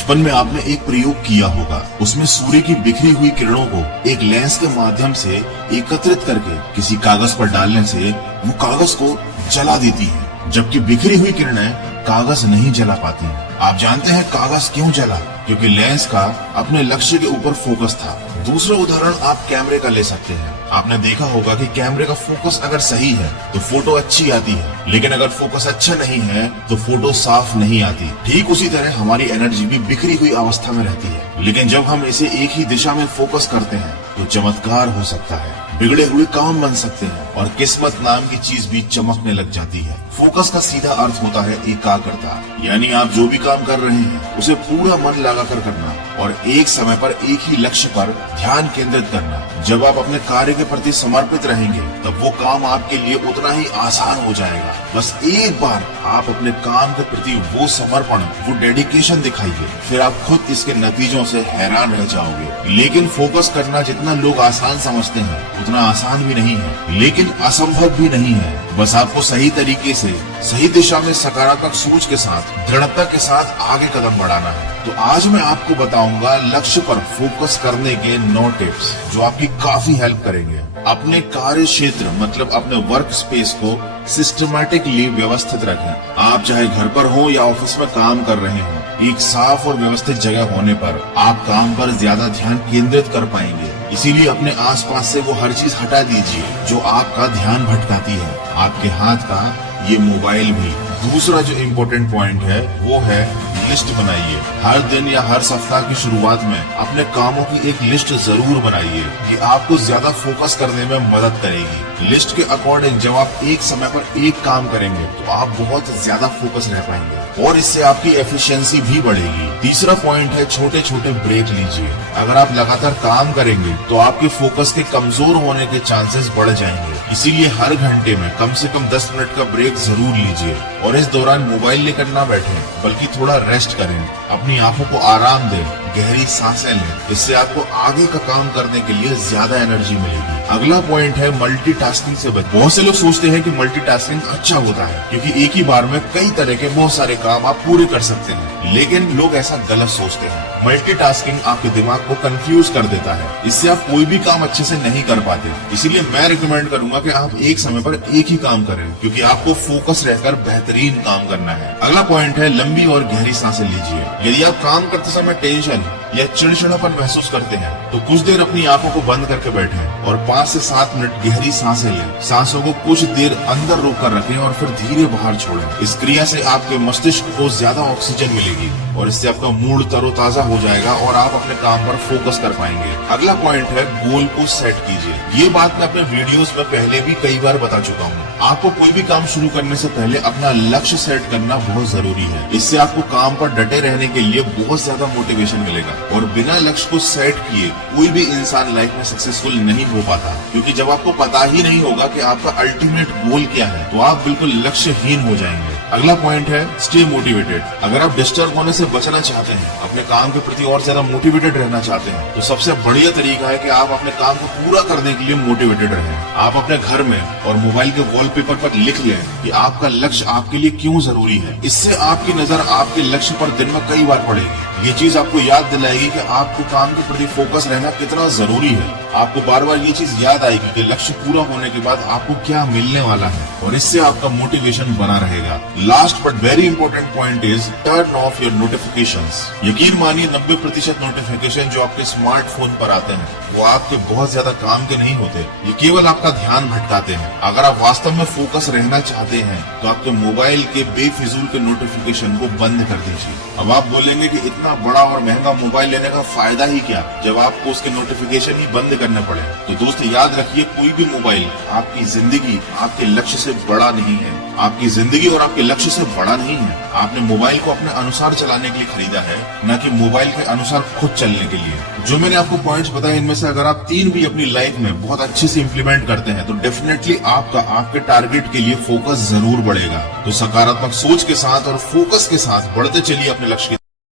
बचपन में आपने एक प्रयोग किया होगा, उसमें सूर्य की बिखरी हुई किरणों को एक लेंस के माध्यम से एकत्रित करके किसी कागज पर डालने से वो कागज को जला देती है, जबकि बिखरी हुई किरणें कागज नहीं जला पाती। आप जानते हैं कागज क्यों जला? क्योंकि लेंस का अपने लक्ष्य के ऊपर फोकस था। दूसरा उदाहरण आप कैमरे का ले सकते हैं। आपने देखा होगा कि कैमरे का फोकस अगर सही है तो फोटो अच्छी आती है, लेकिन अगर फोकस अच्छा नहीं है तो फोटो साफ नहीं आती। ठीक उसी तरह हमारी एनर्जी भी बिखरी हुई अवस्था में रहती है, लेकिन जब हम इसे एक ही दिशा में फोकस करते हैं तो चमत्कार हो सकता है, बिगड़े हुए काम बन सकते हैं और किस्मत नाम की चीज भी चमकने लग जाती है। फोकस का सीधा अर्थ होता है एकाग्रता, यानी आप जो भी काम कर रहे हैं उसे पूरा मन लगाकर करना और एक समय पर एक ही लक्ष्य पर ध्यान केंद्रित करना। जब आप अपने कार्य के प्रति समर्पित रहेंगे तब वो काम आपके लिए उतना ही आसान हो जाएगा। बस एक बार आप अपने काम के प्रति वो समर्पण, वो डेडिकेशन दिखाइए, फिर आप खुद इसके नतीजों से हैरान रह जाओगे। लेकिन फोकस करना जितना लोग आसान समझते हैं उतना आसान भी नहीं है, लेकिन असंभव भी नहीं है। बस आपको सही तरीके से, सही दिशा में सकारात्मक सोच के साथ, दृढ़ता के साथ आगे कदम बढ़ाना है। तो आज मैं आपको बताऊंगा लक्ष्य पर फोकस करने के 9 टिप्स जो आपकी काफी हेल्प करेंगे। अपने कार्य क्षेत्र मतलब अपने वर्क स्पेस को सिस्टमैटिकली व्यवस्थित रखें। आप चाहे घर पर हो या ऑफिस में काम कर रहे हो, एक साफ और व्यवस्थित जगह होने पर आप काम पर ज्यादा ध्यान केंद्रित कर पाएंगे। इसीलिए अपने आसपास से वो हर चीज हटा दीजिए जो आपका ध्यान भटकाती है, आपके हाथ का ये मोबाइल भी। दूसरा जो इम्पोर्टेंट पॉइंट है वो है लिस्ट बनाइए। हर दिन या हर सप्ताह की शुरुआत में अपने कामों की एक लिस्ट जरूर बनाइए। ये आपको ज्यादा फोकस करने में मदद करेगी। लिस्ट के अकॉर्डिंग जब आप एक समय पर एक काम करेंगे तो आप बहुत ज्यादा फोकस रह पाएंगे और इससे आपकी एफिशिएंसी भी बढ़ेगी। तीसरा पॉइंट है छोटे छोटे ब्रेक लीजिए। अगर आप लगातार काम करेंगे तो आपके फोकस के कमजोर होने के चांसेस बढ़ जाएंगे। इसीलिए हर घंटे में कम से कम 10 मिनट का ब्रेक जरूर लीजिए और इस दौरान मोबाइल लेकर ना बैठें, बल्कि थोड़ा रेस्ट करें, अपनी आंखों को आराम दें, गहरी सांसें लें। इससे आपको आगे का काम करने के लिए ज्यादा एनर्जी मिलेगी। अगला पॉइंट है मल्टीटास्किंग से बचें। बहुत से लोग सोचते हैं कि मल्टीटास्किंग अच्छा होता है क्योंकि एक ही बार में कई तरह के बहुत सारे काम आप पूरे कर सकते हैं, लेकिन लोग ऐसा गलत सोचते हैं। मल्टीटास्किंग आपके दिमाग को कंफ्यूज कर देता है, इससे आप कोई भी काम अच्छे से नहीं कर पाते। इसीलिए मैं रिकमेंड करूंगा कि आप एक समय पर एक ही काम करें, क्योंकि आपको फोकस रहकर बेहतरीन काम करना है। अगला पॉइंट है लंबी और गहरी सांसें लीजिए। यदि आप काम करते समय टेंशन या चिड़चिड़ापन महसूस करते हैं तो कुछ देर अपनी आंखों को बंद करके बैठें और 5 से 7 मिनट गहरी सांसें लें। सांसों को कुछ देर अंदर रोक कर रखें और फिर धीरे बाहर छोड़ें। इस क्रिया से आपके मस्तिष्क को ज्यादा ऑक्सीजन मिलेगी और इससे आपका मूड तरोताजा हो जाएगा और आप अपने काम पर फोकस कर पाएंगे। अगला पॉइंट है गोल को सेट कीजिए। ये बात मैं अपने वीडियोस में पहले भी कई बार बता चुका हूँ। आपको कोई भी काम शुरू करने से पहले अपना लक्ष्य सेट करना बहुत जरूरी है। इससे आपको काम पर डटे रहने के लिए बहुत ज्यादा मोटिवेशन मिलेगा और बिना लक्ष्य को सेट किए कोई भी इंसान लाइफ में सक्सेसफुल नहीं हो पाता, क्योंकि जब आपको पता ही नहीं होगा कि आपका अल्टीमेट गोल क्या है तो आप बिल्कुल लक्ष्यहीन हो जाएंगे। अगला पॉइंट है स्टे मोटिवेटेड। अगर आप डिस्टर्ब होने से बचना चाहते हैं, अपने काम के प्रति और ज्यादा मोटिवेटेड रहना चाहते हैं, तो सबसे बढ़िया तरीका है कि आप अपने काम को पूरा करने के लिए मोटिवेटेड रहें। आप अपने घर में और मोबाइल के वॉलपेपर पर लिख लें कि आपका लक्ष्य आपके लिए क्यों जरूरी है। इससे आपकी नजर आपके लक्ष्य पर दिन में कई बार पड़ेगी। ये चीज आपको याद दिलाएगी कि आपको काम के प्रति फोकस रहना कितना जरूरी है। आपको बार बार ये चीज याद आएगी कि लक्ष्य पूरा होने के बाद आपको क्या मिलने वाला है और इससे आपका मोटिवेशन बना रहेगा। Last but very important point is turn off your notifications. यकीन मानिए 90% नोटिफिकेशन जो आपके स्मार्टफोन पर आते हैं वो आपके बहुत ज्यादा काम के नहीं होते, ये केवल आपका ध्यान भटकाते हैं। अगर आप वास्तव में फोकस रहना चाहते हैं तो आपके मोबाइल के बेफिजूल के नोटिफिकेशन को बंद कर दीजिए। अब आप बोलेंगे कि इतना बड़ा और महंगा मोबाइल लेने का फायदा ही क्या जब आपको उसके नोटिफिकेशन ही बंद करने पड़े। तो दोस्त याद रखिए, कोई भी मोबाइल आपकी जिंदगी, आपके लक्ष्य से बड़ा नहीं है। आपकी जिंदगी और आपके लक्ष्य से बड़ा नहीं है। आपने मोबाइल को अपने अनुसार चलाने के लिए खरीदा है, न कि मोबाइल के अनुसार खुद चलने के लिए। जो मैंने आपको पॉइंट्स बताए इनमें से अगर आप 3 भी अपनी लाइफ में बहुत अच्छे से इम्प्लीमेंट करते हैं तो डेफिनेटली आपका आपके टारगेट के लिए फोकस जरूर बढ़ेगा। तो सकारात्मक सोच के साथ और फोकस के साथ बढ़ते चलिए अपने लक्ष्य